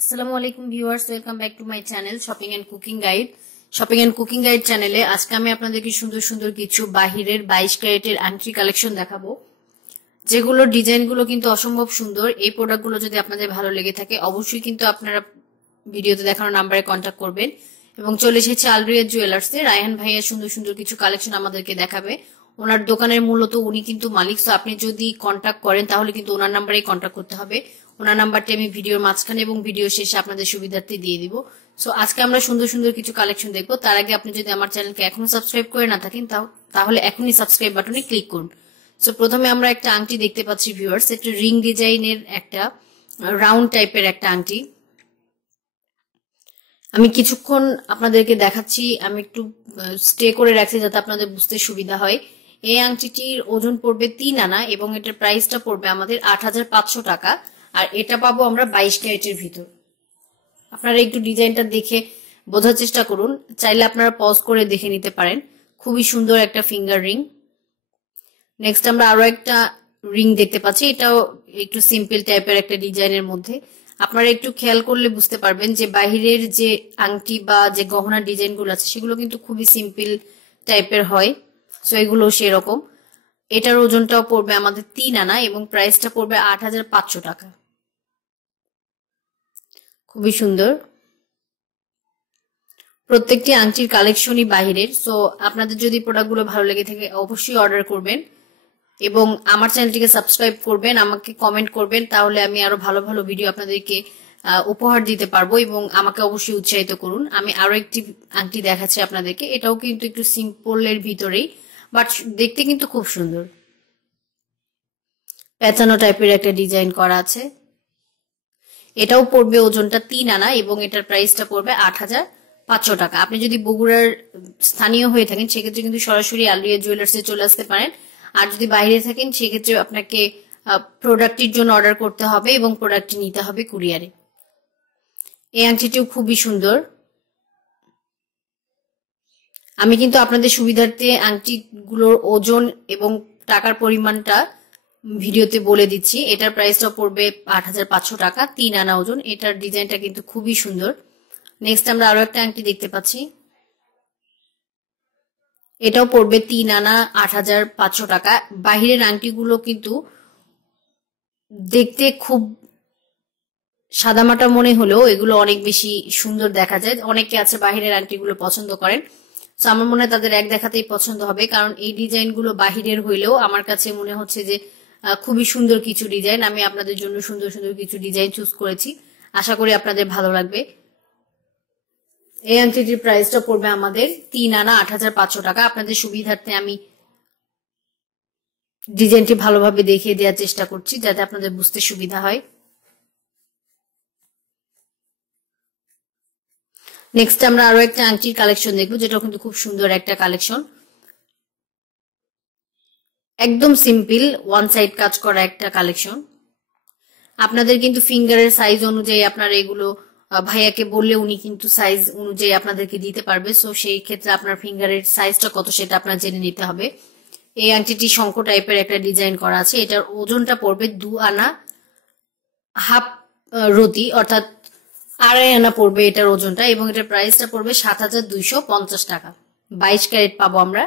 আসসালামু আলাইকুম viewers, welcome back to my channel shopping and cooking guide. Shopping and cooking guide চ্যানেলে আজকে আমি আপনাদেরকে সুন্দর সুন্দর কিছু বাহিরের বাইশ ক্যারেটের আংটি কালেকশন দেখাবো। যেগুলোর ডিজাইনগুলো কিন্তু অসম্ভব সুন্দর, এই প্রোডাক্টগুলো যদি আপনাদের ভালো লেগে থাকে, অবশ্যই কিন্তু আপনারা ভিডিওতে দেখানো নাম্বারে কন্ট্যাক্ট করবেন। এবং চলে এসেছে আলরিয়া জুয়েলার্সে রায়হান ভাইয়া সুন্দর সুন্দর কিছু কালেকশন আমাদেরকে দেখাবে। ওনার দোকানের মূলত উনি কিন্তু মালিক। তো আপনি যদি কন্ট্যাক্ট করেন, তাহলে কিন্তু ওনার নাম্বারেই কন্ট্যাক্ট করতে হবে। ওনার নাম্বারটি আমি ভিডিওর মাঝখানে এবং ভিডিও শেষে আপনাদের সুবিধার্থে দিয়ে দিব। সো আজকে আমরা সুন্দর সুন্দর কিছু কালেকশন দেখব। তার আগে আপনি যদি আমার চ্যানেলকে এখনও সাবস্ক্রাইব করে না থাকেন তাহলে এখনই সাবস্ক্রাইব বাটনে ক্লিক করুন। সো প্রথমে আমরা একটা আংটি দেখতে পাচ্ছি ভিউয়ার্স একটা রিং ডিজাইনের একটা রাউন্ড টাইপের একটা আংটি। আমি কিছুক্ষণ আপনাদেরকে দেখাচ্ছি, আমি একটু স্টে করে রাখছি যাতে আপনাদের বুঝতে সুবিধা হয়। এই আংটিটির ওজন পড়বে তিন আনা এবং এটার প্রাইসটা পড়বে আমাদের আট হাজার পাঁচশো টাকা। আর এটা পাবো আমরা বাইশ ক্যারেটের ভিতর। আপনারা একটু ডিজাইনটা দেখে বোঝার চেষ্টা করুন। চাইলে আপনারা পজ করে দেখে নিতে পারেন। খুবই সুন্দর একটা ফিঙ্গার রিং নেক্সট আমরা আরও একটা রিং দেখতে পাচ্ছি। এটাও একটু সিম্পল টাইপের একটা ডিজাইনের মধ্যে। আপনারা একটু খেয়াল করলে বুঝতে পারবেন যে বাহিরের যে আংটি বা যে গহনার ডিজাইনগুলো আছে, সেগুলো কিন্তু খুবই সিম্পল টাইপের হয়। সো এগুলো সেরকম। এটার ওজনটাও পড়বে আমাদের তিন আনা এবং প্রাইসটা পড়বে আট হাজার পাঁচশো টাকা। খুবই সুন্দর। প্রত্যেকটি আংটির কালেকশনই বাহিরের সো আপনাদের যদি প্রোডাক্টগুলো ভালো লেগে থাকে, অবশ্যই অর্ডার করবেন। এবং আমার চ্যানেলটিকে সাবস্ক্রাইব করবেন, আমাকে কমেন্ট করবেন, তাহলে আমি আরও ভালো ভালো ভিডিও আপনাদেরকে উপহার দিতে পারব এবং আমাকে অবশ্যই উৎসাহিত করুন। আমি আরও একটি আংটি দেখাচ্ছি আপনাদেরকে, এটাও কিন্তু একটু সিম্পলের ভিতরেই বাট দেখতে কিন্তু খুব সুন্দর। প্যাচানো টাইপের একটা ডিজাইন করা আছে। এটাও পড়বে ওজনটা তিন আনা এবং এটার প্রাইসটা পড়বে আট হাজার পাঁচশো টাকা। আপনি যদি বগুড়ার স্থানীয় হয়ে থাকেন, সেক্ষেত্রে কিন্তু সরাসরি আলিয়া জুয়েলার্সে চলে আসতে পারেন। আর যদি বাইরে থাকেন, সেক্ষেত্রে আপনাকে প্রোডাক্টটির জন্য অর্ডার করতে হবে এবং প্রোডাক্টটি নিতে হবে কুরিয়ারে। এই আংটিটিও খুবই সুন্দর। আমি কিন্তু আপনাদের সুবিধার্থে আংটিগুলোর ওজন এবং টাকার পরিমাণটা ভিডিওতে বলে দিচ্ছি, এটার প্রাইসটা পড়বে আট হাজার পাঁচশো টাকা, তিন আনা ওজন। এটার ডিজাইনটা কিন্তু খুবই সুন্দর। নেক্সট আমরা আরও একটা আংটি দেখতে পাচ্ছি। এটাও পড়বে তিন আনা আট হাজার পাঁচশো টাকা। বাহিরের আংটিগুলো কিন্তু দেখতে খুব সাদামাটা মনে হলেও এগুলো অনেক বেশি সুন্দর দেখা যায়। অনেকে আছে বাহিরের আংটিগুলো পছন্দ করেন। তো আমার মনে হয় তাদের এক দেখাতেই পছন্দ হবে। কারণ এই ডিজাইনগুলো বাহিরের হইলেও আমার কাছে মনে হচ্ছে যে খুবই সুন্দর কিছু ডিজাইন আমি আপনাদের জন্য সুন্দর সুন্দর কিছু ডিজাইন চুজ করেছি। আশা করি আপনাদের ভালো লাগবে। এই আংটিটির প্রাইসটা পড়বে আমাদের তিন আনা আট হাজার পাঁচশো টাকা। আপনাদের সুবিধার্থে আমি ডিজাইনটি ভালোভাবে দেখিয়ে দেওয়ার চেষ্টা করছি, যাতে আপনাদের বুঝতে সুবিধা হয়। নেক্সট আমরা আরও একটা আংটির কালেকশন দেখব যেটা কিন্তু খুব সুন্দর একটা কালেকশন একদম সিম্পল ওয়ান সাইড কাজ করা একটা কালেকশন আপনাদের কিন্তু ফিঙ্গারের সাইজ অনুযায়ী আপনারা এগুলো ভাইয়াকে বললে উনি কিন্তু সাইজ অনুযায়ী আপনাদেরকে দিতে পারবে। সো সেই ক্ষেত্রে আপনার ফিঙ্গারের সাইজটা কত সেটা আপনার জেনে নিতে হবে। এই আংটিটি শঙ্খ টাইপের একটা ডিজাইন করা আছে। এটার ওজনটা পড়বে দু আনা হাফ রতি, অর্থাৎ আড়াই আনা পড়বে এটার ওজনটা এবং এটার প্রাইসটা পড়বে সাত হাজার দুইশো পঞ্চাশ টাকা। বাইশ ক্যারেট পাবো আমরা।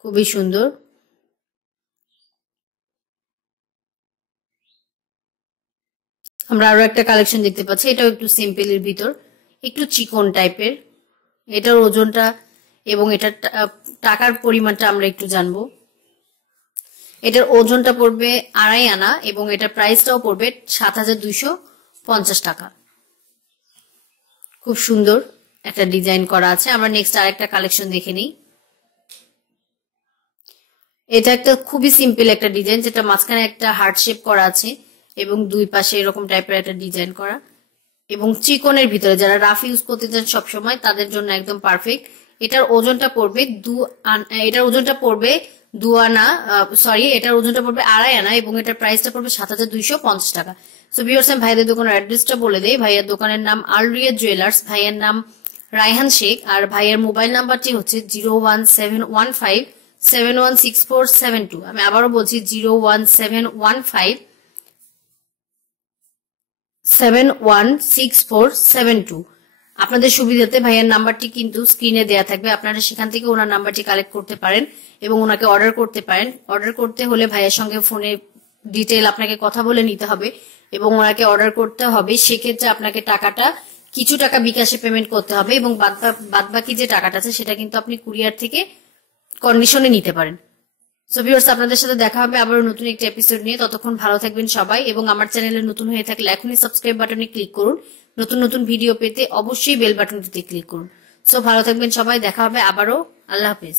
খুবই সুন্দর। আমরা আরও একটা কালেকশন দেখতে পাচ্ছি। এটাও একটু সিম্পলের ভিতর। একটু চিকন টাইপের এটার ওজনটা এবং এটার টাকার পরিমাণটা আমরা একটু জানব। এটার ওজনটা পড়বে আড়াই আনা এবং এটার প্রাইসটাও পড়বে সাত হাজার দুইশো পঞ্চাশ টাকা। খুব সুন্দর একটা ডিজাইন করা আছে। আমরা নেক্সট আরেকটা কালেকশন দেখে নিই। এটা একটা খুবই সিম্পল একটা ডিজাইন যেটা মাঝখানে একটা হার্ট শেপ করা আছে। এবং দুই পাশে এরকম টাইপের একটা ডিজাইন করা। এবং চিকনের ভিতরে যারা রাফ ইউজ করতে চান সবসময়, তাদের জন্য একদম পারফেক্ট এটার ওজনটা পড়বে দু এটার ওজনটা পড়বে দু আনা সরি এটার ওজনটা পড়বে আড়াই আনা এবং এটার প্রাইসটা পড়বে সাত হাজার দুইশো পঞ্চাশ টাকা। সো বিয়ার্স আমি ভাইদের দোকানের অ্যাড্রেসটা বলে দেই। ভাইয়ের দোকানের নাম আলরিয়া জুয়েলার্স ভাইয়ের নাম রায়হান শেখ, আর ভাইয়ের মোবাইল নাম্বারটি হচ্ছে zero one seven one five seven one six four seven two. আমি আবারও বলছি zero one seven one five seven one six four seven two আপনাদের সুবিধাতে ভাইয়ার নাম্বারটি কিন্তু স্ক্রিনে দেয়া থাকবে। আপনারা সেখান থেকে ওনার নাম্বারটি কালেক্ট করতে পারেন এবং ওনাকে অর্ডার করতে পারেন। অর্ডার করতে হলে ভাইয়ের সঙ্গে ফোনে ডিটেল আপনাকে কথা বলে নিতে হবে এবং ওনাকে অর্ডার করতে হবে। সেক্ষেত্রে আপনাকে টাকাটা, কিছু টাকা বিকাশে পেমেন্ট করতে হবে এবং বাদ বাকি যে টাকাটা আছে সেটা কিন্তু আপনি কুরিয়ার থেকে কন্ডিশনে নিতে পারেন। সো ভিউয়ার্স আপনাদের সাথে দেখা হবে আবার নতুন একটি এপিসোড নিয়ে। ততক্ষণ ভালো থাকবেন সবাই এবং আমার চ্যানেলে নতুন হয়ে থাকলে এখনই সাবস্ক্রাইব বাটনে ক্লিক করুন। নতুন নতুন ভিডিও পেতে অবশ্যই বেল বাটনটিতে ক্লিক করুন। সো ভালো থাকবেন সবাই, দেখা হবে আবারও। আল্লাহ হাফিজ।